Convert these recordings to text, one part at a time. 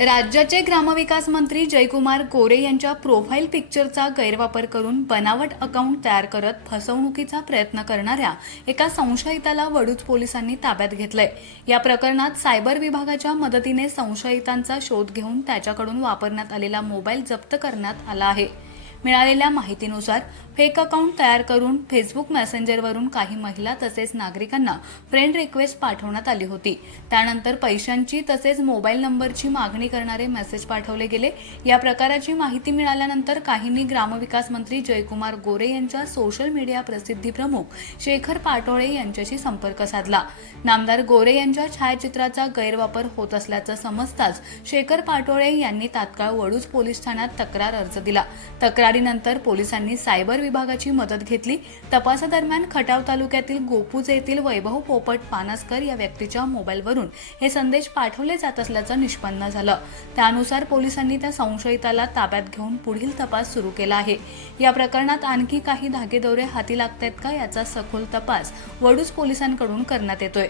राज्याचे ग्रामविकास मंत्री जयकुमार कोरे यांच्या प्रोफाईल पिक्चरचा गैरवापर करून बनावट अकाउंट तयार करत फसवणुकीचा प्रयत्न करणाऱ्या एका संशयिताला वडूज पोलिसांनी ताब्यात घेतलंय. या प्रकरणात सायबर विभागाच्या मदतीने संशयितांचा शोध घेऊन त्याच्याकडून वापरण्यात आलेला मोबाईल जप्त करण्यात आला आहे. मिळालेल्या माहितीनुसार फेक अकाउंट तयार करून फेसबुक मेसेंजरवरून काही महिला तसेच नागरिकांना फ्रेंड रिक्वेस्ट पाठवण्यात आली होती. त्यानंतर पैशांची तसेच मोबाईल नंबरची मागणी करणारे मेसेज पाठवले गेले. या प्रकाराची माहिती मिळाल्यानंतर काहींनी ग्रामविकास मंत्री जयकुमार गोरे यांच्या सोशल मीडिया प्रसिद्धी प्रमुख शेखर पाटोळे यांच्याशी संपर्क साधला. नामदार गोरे यांच्या छायाचित्राचा गैरवापर होत असल्याचं समजताच शेखर पाटोळे यांनी तात्काळ वडूज पोलीस ठाण्यात तक्रार अर्ज दिला. तक्रार तक्रारीनंतर पोलिसांनी सायबर विभागाची मदत घेतली. तपासादरम्यान खटाव तालुक्यातील गोपूज येथील वैभव पोपट पानसकर या व्यक्तीच्या मोबाईलवरून हे संदेश पाठवले जात असल्याचं निष्पन्न झालं. त्यानुसार पोलिसांनी त्या संशयिताला ताब्यात घेऊन पुढील तपास सुरू केला आहे. या प्रकरणात आणखी काही धागेदोरे हाती लागतायत का याचा सखोल तपास वडूज पोलिसांकडून करण्यात येतोय.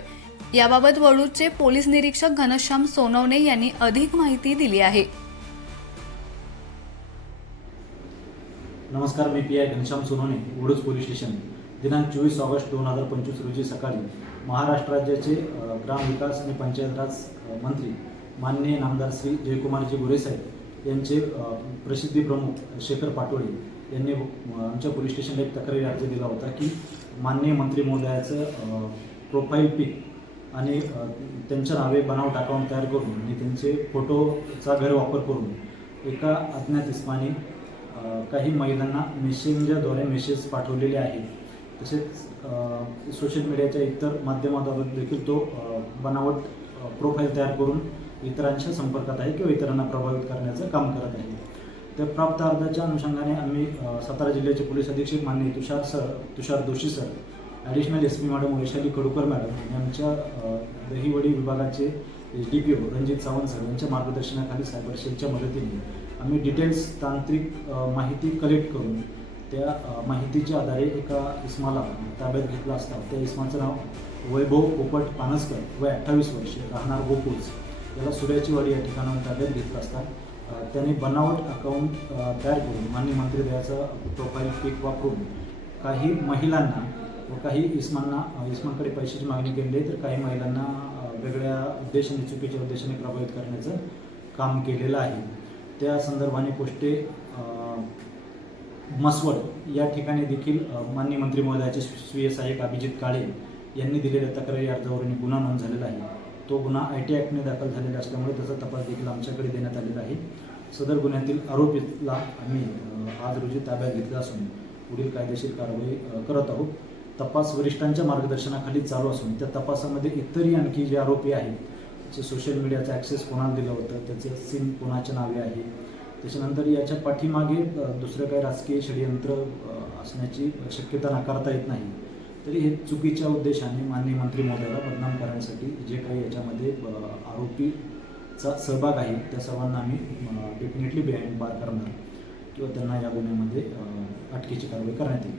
याबाबत वडूजचे पोलीस निरीक्षक घनश्याम सोनवणे यांनी अधिक माहिती दिली आहे. नमस्कार मी P I Ghanshyam Sonone Vaduj police station. दिनांक चोवीस ऑगस्ट दोन हजार पंचवीस रोजी सकाळी महाराष्ट्र राज्याचे ग्रामविकास आणि पंचायत राज मंत्री माननीय नामदार श्री जयकुमारजी गोरेसाहेब यांचे प्रसिद्धी प्रमुख शेखर पाटोळे यांनी आमच्या पोलीस स्टेशनला एक तक्रारी अर्ज दिला होता की माननीय मंत्री महोदयाचं प्रोफाईल पिक आणि त्यांच्या नावे बनावट अकाउंट तयार करून आणि त्यांचे फोटोचा गैरवापर करून एका अज्ञात इस्माने काही महिलांना मेसेंजरद्वारे मेसेज पाठवलेले आहेत. तसेच सोशल मीडियाच्या इतर माध्यमाद्वारे देखील तो बनावट प्रोफाईल तयार करून इतरांच्या संपर्कात आहे किंवा इतरांना प्रभावित करण्याचं काम करत आहे. त्या प्राप्त अर्जाच्या अनुषंगाने आम्ही सातारा जिल्ह्याचे पोलीस अधीक्षक माननीय Tushar sir Tushar Doshi sir additional S P madam Vaishali Kadukar madam यांच्या अ, दहिवडी विभागाचे H D P O Ranjit Sawant sir यांच्या मार्गदर्शनाखाली सायबर सेलच्या मदतीने आम्ही डिटेल्स तांत्रिक माहिती कलेक्ट करून त्या माहितीच्या आधारे एका इस्माला ताब्यात घेतला असता. त्या इस्माचं नाव वैभव पोपट पानसकर वय अठ्ठावीस वर्षे राहणार गोपूज याला सूर्याचीवाडी या ठिकाणाहून ताब्यात घेतला असता. त्याने बनावट अकाउंट तयार करून मान्य मंत्री द्याचं प्रोफाईल पिक वापरून काही महिलांना व काही इस्मांना इस्मांकडे पैशाची मागणी केली आहे तर काही महिलांना वेगळ्या उद्देशाने चुकीच्या उद्देशाने प्रभावित करण्याचं काम केलेलं आहे. त्या संदर्भाने पोस्टे मसवड या ठिकाणी देखील माननीय मंत्री महोदयाचे स्वीय सहाय्यक अभिजित काळे यांनी दिलेल्या तक्रारी अर्जावरून गुन्हा नोंद झालेला आहे. तो गुन्हा आय टी ॲक्टने दाखल झालेला असल्यामुळे त्याचा तपास देखील आमच्याकडे देण्यात आलेला आहे. सदर गुन्ह्यातील आरोपीला आम्ही आज रोजी ताब्यात घेतला असून पुढील कायदेशीर कारवाई करत आहोत. तपास वरिष्ठांच्या मार्गदर्शनाखाली चालू असून त्या तपासामध्ये इतरही आणखी जे आरोपी आहेत जे सोशल मीडियाचा ॲक्सेस कोणाला दिलं होतं त्याचे सिम कोणाच्या नावे आहे? त्याच्यानंतर याच्या पाठीमागे दुसरं काही राजकीय षडयंत्र असण्याची शक्यता नाकारता येत नाही. तरी हे चुकीच्या उद्देशाने माननीय मंत्री महोदयाला बदनाम करण्यासाठी जे काही याच्यामध्ये आरोपीचा सहभाग आहे त्या सर्वांना आम्ही डेफिनेटली बिहाइंड बार करणार. किंवा त्यांना या गुन्ह्यामध्ये अटकेची कारवाई करण्यात येईल.